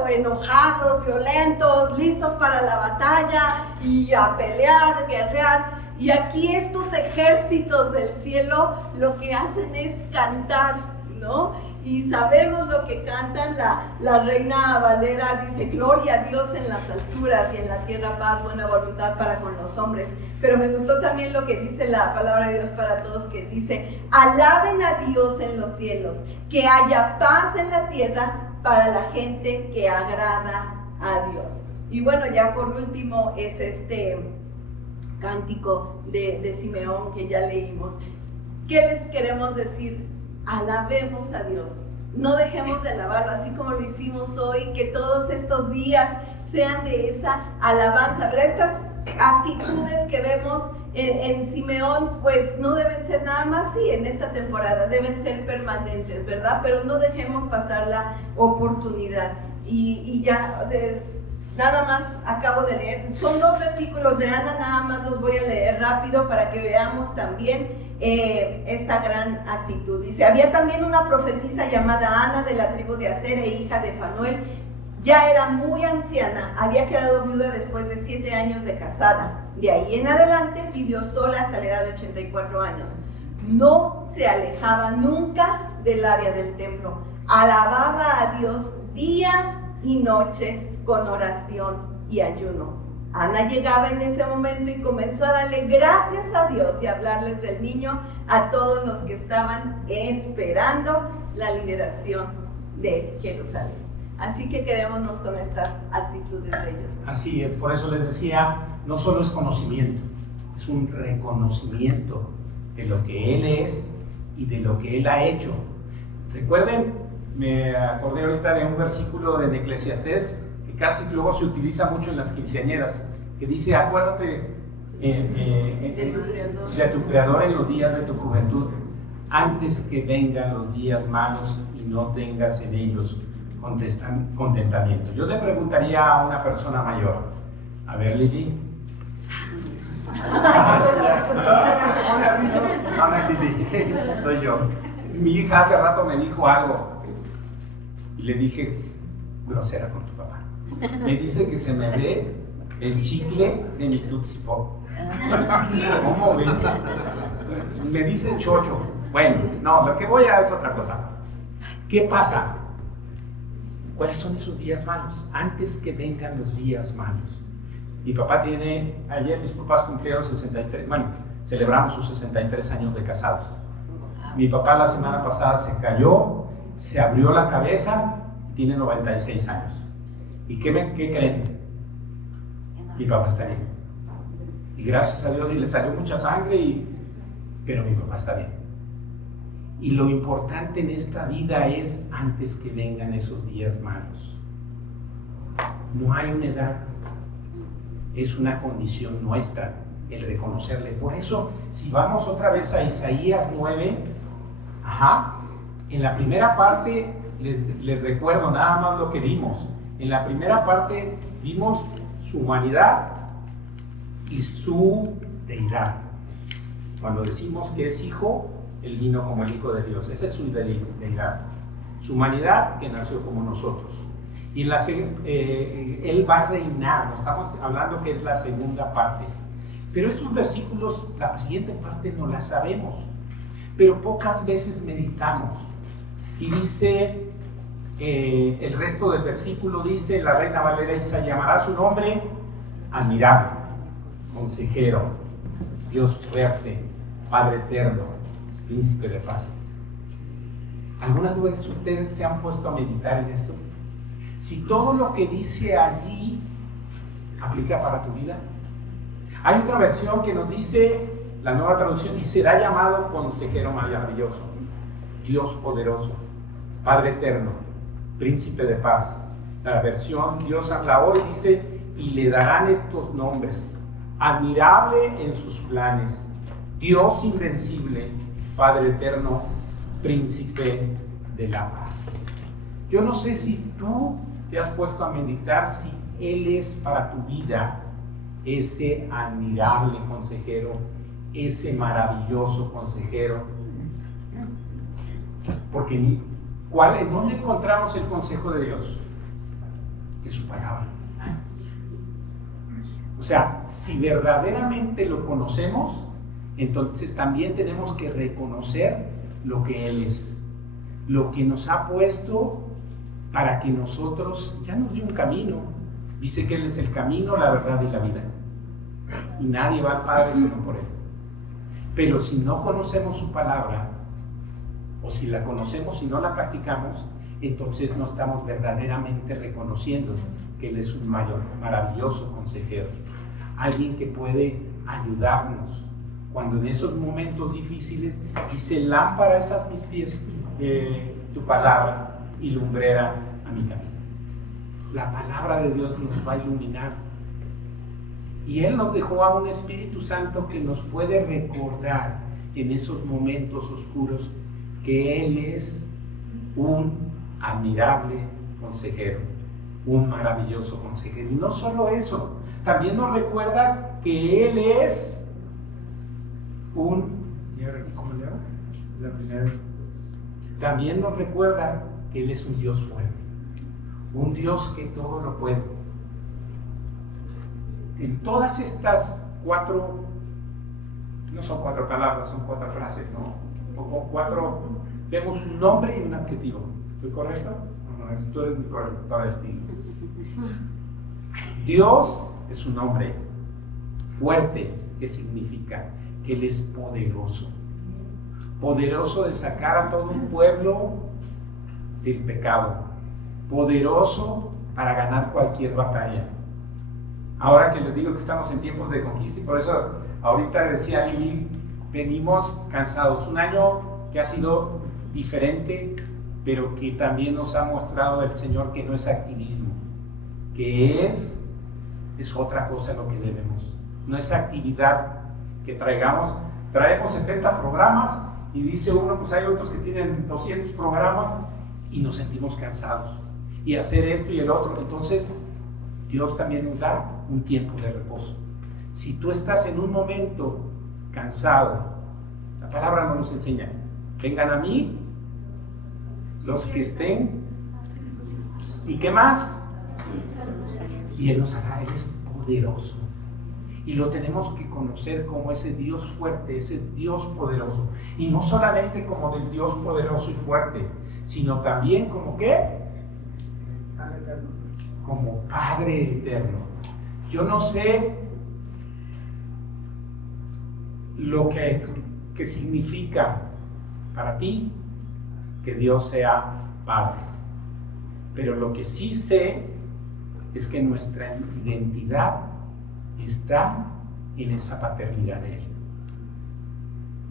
enojados, violentos, listos para la batalla y a pelear, guerrear. Y aquí estos ejércitos del cielo lo que hacen es cantar, ¿no? Y sabemos lo que cantan, la Reina Valera dice, gloria a Dios en las alturas y en la tierra paz, buena voluntad para con los hombres. Pero me gustó también lo que dice la palabra de Dios para todos, que dice, alaben a Dios en los cielos, que haya paz en la tierra para la gente que agrada a Dios. Y bueno, ya por último es este cántico de Simeón que ya leímos. ¿Qué les queremos decir? Alabemos a Dios, no dejemos de alabarlo, así como lo hicimos hoy, que todos estos días sean de esa alabanza, ¿verdad? Estas actitudes que vemos en Simeón, pues no deben ser nada más, sí, en esta temporada, deben ser permanentes, ¿verdad? Pero no dejemos pasar la oportunidad. Y ya nada más acabo de leer, son 2 versículos de Ana, nada más los voy a leer rápido para que veamos también esta gran actitud. Dice, había también una profetisa llamada Ana de la tribu de Aser e hija de Fanuel. Ya era muy anciana, había quedado viuda después de 7 años de casada. De ahí en adelante vivió sola hasta la edad de 84 años. No se alejaba nunca del área del templo. Alababa a Dios día y noche con oración y ayuno. Ana llegaba en ese momento y comenzó a darle gracias a Dios y a hablarles del niño a todos los que estaban esperando la liberación de Jerusalén. Así que quedémonos con estas actitudes de ellos. Así es, por eso les decía, no solo es conocimiento, es un reconocimiento de lo que Él es y de lo que Él ha hecho. Recuerden, me acordé ahorita de un versículo en Eclesiastés que casi luego se utiliza mucho en las quinceañeras, que dice, acuérdate de tu Creador en los días de tu juventud, antes que vengan los días malos y no tengas en ellos contentamiento. Yo le preguntaría a una persona mayor, a ver, Lili. No, Lili, soy yo. Mi hija hace rato me dijo algo y le dije, grosera con tu papá. Me dice que se me ve el chicle de mi Tootsie Pop. ¿Cómo ve? Me dice chocho. Bueno, no, lo que voy a es otra cosa. ¿Qué pasa? ¿Cuáles son esos días malos? Antes que vengan los días malos. Mi papá ayer mis papás cumplieron 63, bueno, celebramos sus 63 años de casados. Mi papá la semana pasada se cayó, se abrió la cabeza y tiene 96 años. ¿Y qué creen? Mi papá está bien. Y gracias a Dios, y le salió mucha sangre, pero mi papá está bien. Y lo importante en esta vida es antes que vengan esos días malos. No hay una edad, es una condición nuestra el reconocerle. Por eso, si vamos otra vez a Isaías 9, en la primera parte, les recuerdo nada más lo que vimos. En la primera parte vimos su humanidad y su deidad. Cuando decimos que es hijo, Él vino como el Hijo de Dios. Esa es su deidad. Su humanidad, que nació como nosotros. Y Él va a reinar. No estamos hablando que es la segunda parte. Pero estos versículos, la siguiente parte no la sabemos. Pero pocas veces meditamos. Y dice, el resto del versículo dice, la Reina Valera dice, llamará su nombre admirable, consejero, Dios fuerte, Padre eterno, Príncipe de paz. ¿Algunas veces ustedes se han puesto a meditar en esto? Si todo lo que dice allí aplica para tu vida. Hay otra versión que nos dice, la Nueva Traducción, y será llamado consejero maravilloso, Dios poderoso, Padre eterno, Príncipe de paz. La versión Dios habla hoy dice, y le darán estos nombres: admirable en sus planes, Dios invencible, Padre eterno, Príncipe de la paz. Yo no sé si tú te has puesto a meditar si Él es para tu vida ese admirable consejero, ese maravilloso consejero. Porque ¿en dónde encontramos el consejo de Dios? En su palabra. O sea, si verdaderamente lo conocemos, entonces también tenemos que reconocer lo que Él es, lo que nos ha puesto para que nosotros, ya nos dio un camino. Dice que Él es el camino, la verdad y la vida. Y nadie va al Padre sino por Él. Pero si no conocemos su palabra, o si la conocemos y no la practicamos, entonces no estamos verdaderamente reconociendo que Él es un maravilloso consejero. Alguien que puede ayudarnos cuando en esos momentos difíciles dice: lámpara es a mis pies tu palabra y lumbrera a mi camino. La palabra de Dios nos va a iluminar. Y Él nos dejó a un Espíritu Santo que nos puede recordar en esos momentos oscuros que Él es un admirable consejero, un maravilloso consejero. Y no solo eso, también nos recuerda que Él es ¿cómo le hago? La primera vez. También nos recuerda que Él es un Dios fuerte, un Dios que todo lo puede. En todas estas cuatro, no son cuatro palabras, son cuatro frases, ¿no? O cuatro, vemos un nombre y un adjetivo. ¿Estoy correcto? No, esto es mi corrector de estilo. Dios es un nombre fuerte, que significa que Él es poderoso. Poderoso de sacar a todo un pueblo del pecado. Poderoso para ganar cualquier batalla. Ahora que les digo que estamos en tiempos de conquista, y por eso ahorita decía Lili, venimos cansados. Un año que ha sido diferente, pero que también nos ha mostrado el Señor que no es activismo, que es otra cosa lo que debemos. No es actividad que traemos 70 programas y dice uno, pues hay otros que tienen 200 programas y nos sentimos cansados. Y hacer esto y el otro. Entonces, Dios también nos da un tiempo de reposo. Si tú estás en un momento cansado, la palabra no nos enseña, vengan a mí los que estén, ¿y qué más? Y Él nos hará, Él es poderoso. Y lo tenemos que conocer como ese Dios fuerte, ese Dios poderoso. Y no solamente como del Dios poderoso y fuerte, sino también como ¿qué? Como Padre eterno. Yo no sé lo que significa para ti que Dios sea Padre, pero lo que sí sé es que nuestra identidad está en esa paternidad de Él.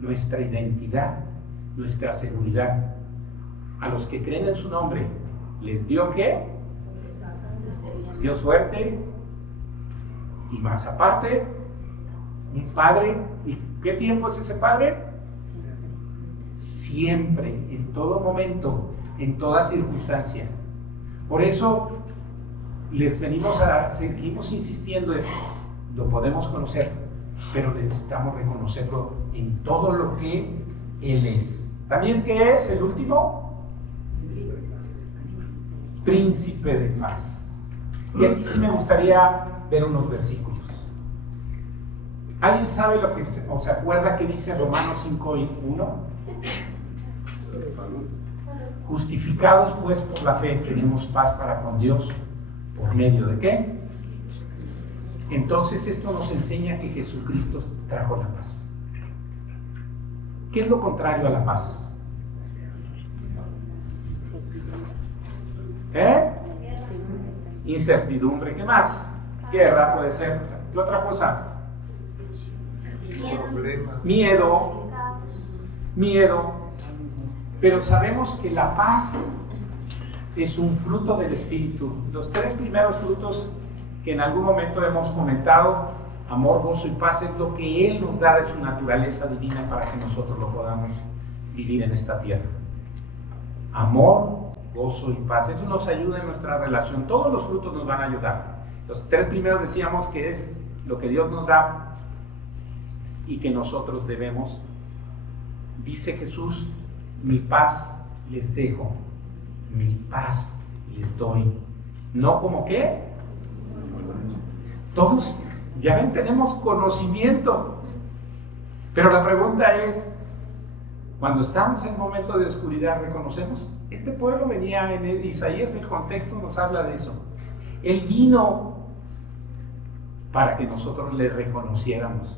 Nuestra identidad, nuestra seguridad. A los que creen en su nombre, ¿les dio qué? Dios fuerte, y más aparte, un Padre. ¿Y qué tiempo es ese Padre? Siempre, en todo momento, en toda circunstancia. Por eso seguimos insistiendo en, lo podemos conocer, pero necesitamos reconocerlo en todo lo que Él es. ¿También qué es el último? Príncipe de paz. Y aquí sí me gustaría ver unos versículos. ¿Alguien sabe lo que o se acuerda que dice Romanos 5:1? Justificados pues por la fe tenemos paz para con Dios, ¿por medio de qué? Entonces esto nos enseña que Jesucristo trajo la paz. ¿Qué es lo contrario a la paz? Incertidumbre. ¿Qué más? Guerra puede ser. ¿Qué otra cosa? Miedo. Pero sabemos que la paz es un fruto del Espíritu. Los tres primeros frutos que en algún momento hemos comentado, amor, gozo y paz, es lo que Él nos da de su naturaleza divina para que nosotros lo podamos vivir en esta tierra. Amor, gozo y paz. Eso nos ayuda en nuestra relación. Todos los frutos nos van a ayudar. Los tres primeros decíamos que es lo que Dios nos da y que nosotros debemos. Dice Jesús, mi paz les dejo, mi paz les doy. ¿No como qué? Todos, ya ven, tenemos conocimiento. Pero la pregunta es, cuando estamos en un momento de oscuridad, ¿reconocemos? Este pueblo venía en Isaías, el contexto nos habla de eso. Él vino para que nosotros le reconociéramos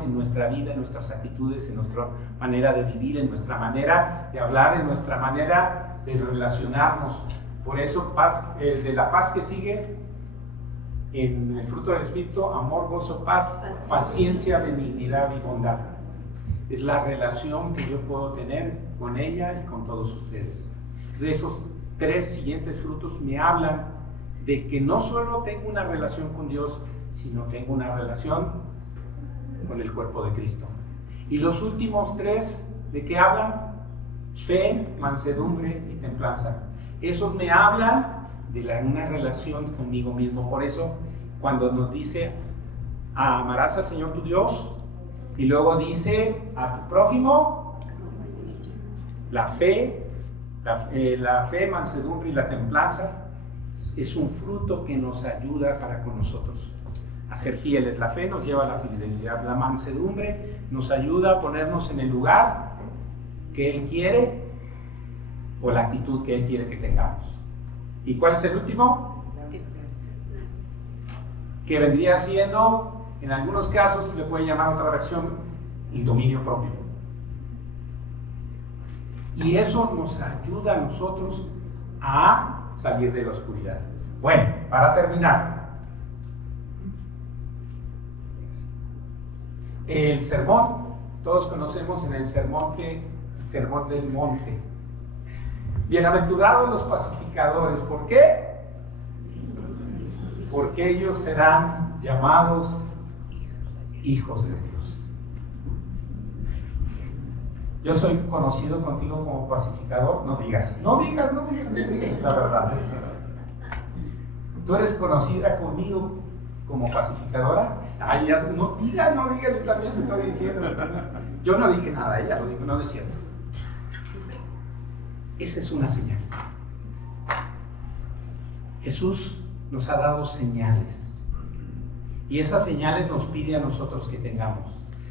en nuestra vida, en nuestras actitudes, en nuestra manera de vivir, en nuestra manera de hablar, en nuestra manera de relacionarnos. Por eso, de la paz que sigue, en el fruto del Espíritu, amor, gozo, paz, paciencia, benignidad y bondad. Es la relación que yo puedo tener con ella y con todos ustedes. De esos tres siguientes frutos me hablan de que no solo tengo una relación con Dios, sino tengo una relación con el cuerpo de Cristo. Y los últimos tres, ¿de qué hablan? Fe, mansedumbre y templanza. Esos me hablan una relación conmigo mismo. Por eso, cuando nos dice, amarás al Señor tu Dios, y luego dice a tu prójimo, la fe, mansedumbre y la templanza, es un fruto que nos ayuda para con nosotros a ser fieles. La fe nos lleva a la fidelidad, la mansedumbre nos ayuda a ponernos en el lugar que Él quiere o la actitud que Él quiere que tengamos. ¿Y cuál es el último? Que vendría siendo, en algunos casos se le puede llamar otra versión, el dominio propio. Y eso nos ayuda a nosotros a salir de la oscuridad. Bueno, para terminar, el sermón, todos conocemos en el sermón del monte. Bienaventurados los pacificadores. ¿Por qué? Porque ellos serán llamados hijos de Dios. Yo soy conocido contigo como pacificador. No digas, la verdad. ¿Tú eres conocida conmigo como pacificadora? Ay, ya, no digas, yo también te estoy diciendo. Yo no dije nada, ella lo dijo, no es cierto. Esa es una señal. Jesús nos ha dado señales. Y esas señales nos pide a nosotros que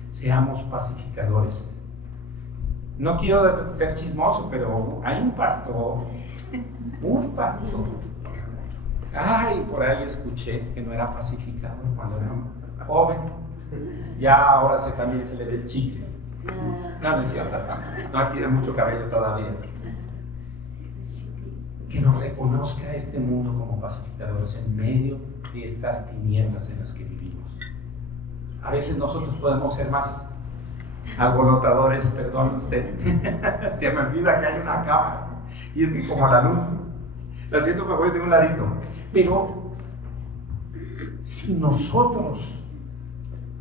seamos pacificadores. No quiero ser chismoso, pero hay un pastor. Ay, por ahí escuché que no era pacificador cuando era joven. Ya ahora también se le ve el chicle. No es cierto. No tiene mucho cabello todavía. Que nos reconozca este mundo como pacificadores en medio de estas tinieblas en las que vivimos. A veces nosotros podemos ser más alborotadores, perdón usted. Se me olvida que hay una cámara y es que como la luz la siento, me voy de un ladito. Pero si nosotros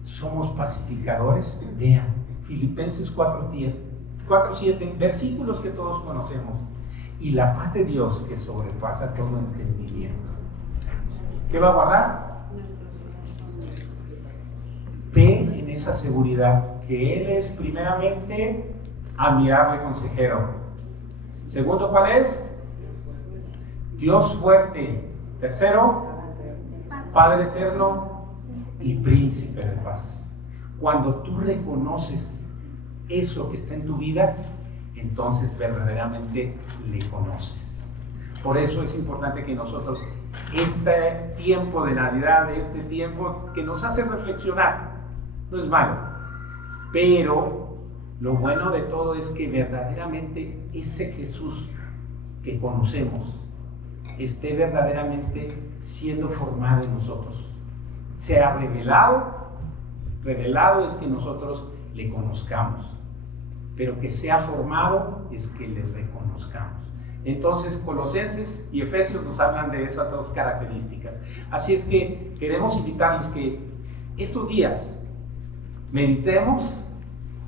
somos pacificadores, vean Filipenses 4:7, versículos que todos conocemos. Y la paz de Dios que sobrepasa todo entendimiento, ¿qué va a guardar? Ve en esa seguridad que Él es primeramente admirable consejero. Segundo, ¿cuál es? Dios fuerte. Tercero, Padre eterno y príncipe de paz. Cuando tú reconoces eso que está en tu vida, entonces verdaderamente le conoces. Por eso es importante que nosotros, este tiempo de Navidad, este tiempo que nos hace reflexionar, no es malo, pero lo bueno de todo es que verdaderamente ese Jesús que conocemos esté verdaderamente siendo formado en nosotros. Sea revelado es que nosotros le conozcamos, pero que sea formado es que le reconozcamos. Entonces Colosenses y Efesios nos hablan de esas dos características. Así es que queremos invitarles que estos días meditemos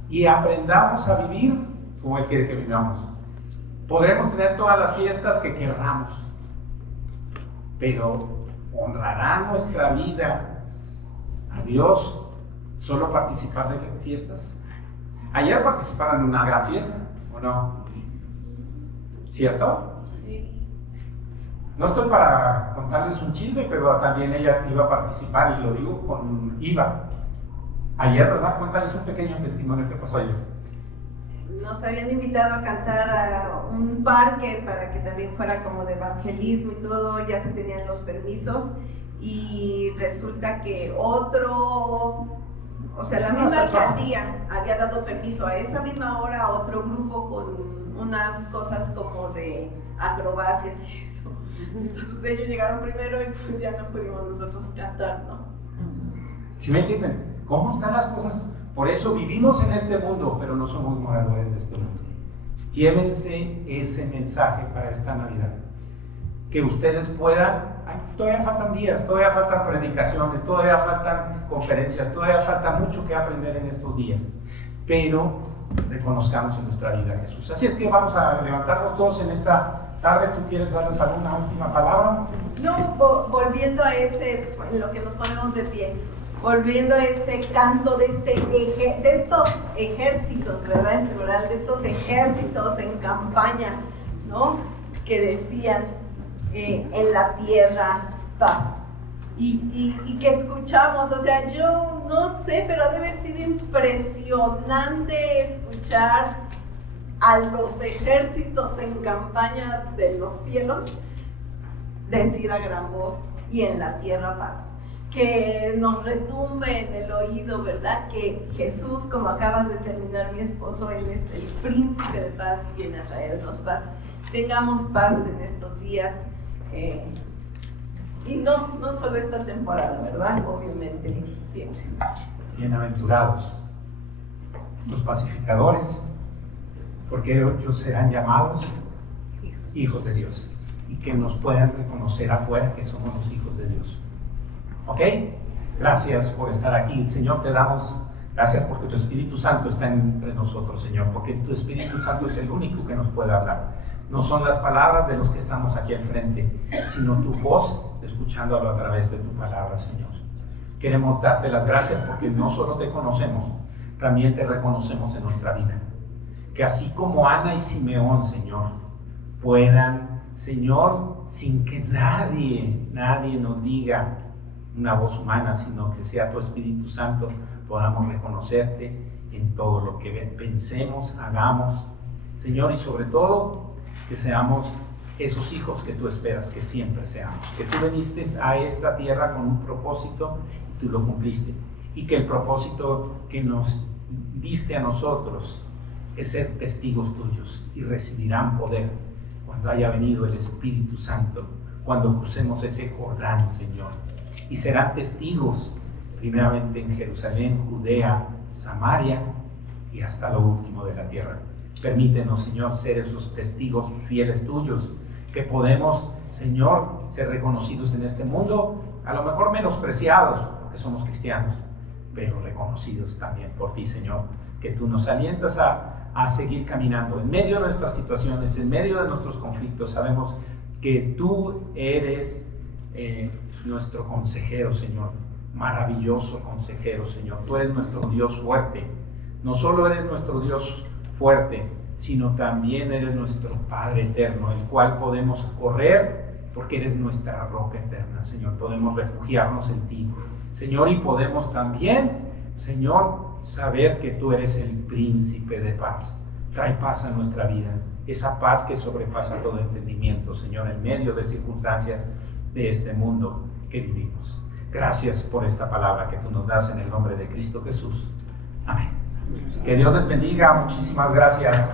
y aprendamos a vivir como Él quiere que vivamos. Podremos tener todas las fiestas que queramos, pero ¿honrará nuestra vida a Dios solo participar de fiestas? Ayer participaron en una gran fiesta, ¿o no? ¿Cierto? Sí. No estoy para contarles un chisme, pero también ella iba a participar, y lo digo con IVA. Ayer, ¿verdad? Cuéntales un pequeño testimonio que pasó ayer. Nos habían invitado a cantar a un parque para que también fuera como de evangelismo y todo, ya se tenían los permisos, y resulta que la misma alcaldía había dado permiso a esa misma hora a otro grupo con unas cosas como de acrobacias y eso. Entonces ellos llegaron primero y pues ya no pudimos nosotros cantar, ¿no? ¿Sí me entienden? ¿Cómo están las cosas? Por eso vivimos en este mundo, pero no somos moradores de este mundo. Llévense ese mensaje para esta Navidad. Que ustedes puedan, todavía faltan días, todavía faltan predicaciones, todavía faltan conferencias, todavía falta mucho que aprender en estos días. Pero reconozcamos en nuestra vida a Jesús. Así es que vamos a levantarnos todos en esta tarde, ¿tú quieres darles alguna última palabra? No, volviendo a ese, en lo que nos ponemos de pie, volviendo a ese canto de estos ejércitos, ¿verdad? En plural, de estos ejércitos en campaña, ¿no? Que decían en la tierra paz. Y que escuchamos, o sea, yo no sé, pero ha de haber sido impresionante escuchar a los ejércitos en campaña de los cielos decir a gran voz y en la tierra paz. Que nos retumbe en el oído, ¿verdad? Que Jesús, como acabas de terminar, mi esposo, Él es el príncipe de paz y viene a traernos paz. Tengamos paz en estos días. Y no solo esta temporada, ¿verdad? Obviamente, siempre. Bienaventurados los pacificadores, porque ellos serán llamados hijos de Dios, y que nos puedan reconocer afuera que somos los hijos de Dios. ¿Ok? Gracias por estar aquí. Señor, te damos gracias porque tu Espíritu Santo está entre nosotros, Señor, porque tu Espíritu Santo es el único que nos puede hablar. No son las palabras de los que estamos aquí al frente, sino tu voz, escuchándolo a través de tu palabra, Señor. Queremos darte las gracias porque no solo te conocemos, también te reconocemos en nuestra vida. Que así como Ana y Simeón, Señor, puedan, Señor, sin que nadie nos diga una voz humana, sino que sea tu Espíritu Santo, podamos reconocerte en todo lo que pensemos, hagamos, Señor, y sobre todo que seamos esos hijos que tú esperas que siempre seamos, que tú viniste a esta tierra con un propósito y tú lo cumpliste, y que el propósito que nos diste a nosotros es ser testigos tuyos, y recibirán poder cuando haya venido el Espíritu Santo, cuando crucemos ese Jordán, Señor, y serán testigos primeramente en Jerusalén, Judea, Samaria y hasta lo último de la tierra. Permítenos, Señor, ser esos testigos fieles tuyos, que podemos, Señor, ser reconocidos en este mundo, a lo mejor menospreciados porque somos cristianos, pero reconocidos también por ti, Señor, que tú nos alientas a seguir caminando en medio de nuestras situaciones, en medio de nuestros conflictos. Sabemos que tú eres nuestro consejero, Señor, maravilloso consejero, Señor. Tú eres nuestro Dios fuerte. No solo eres nuestro Dios fuerte, sino también eres nuestro Padre eterno, el cual podemos correr porque eres nuestra roca eterna, Señor. Podemos refugiarnos en ti, Señor, y podemos también, Señor, saber que tú eres el príncipe de paz. Trae paz a nuestra vida, esa paz que sobrepasa todo entendimiento, Señor, en medio de circunstancias de este mundo que vivimos. Gracias por esta palabra que tú nos das en el nombre de Cristo Jesús. Amén. Que Dios les bendiga. Muchísimas gracias.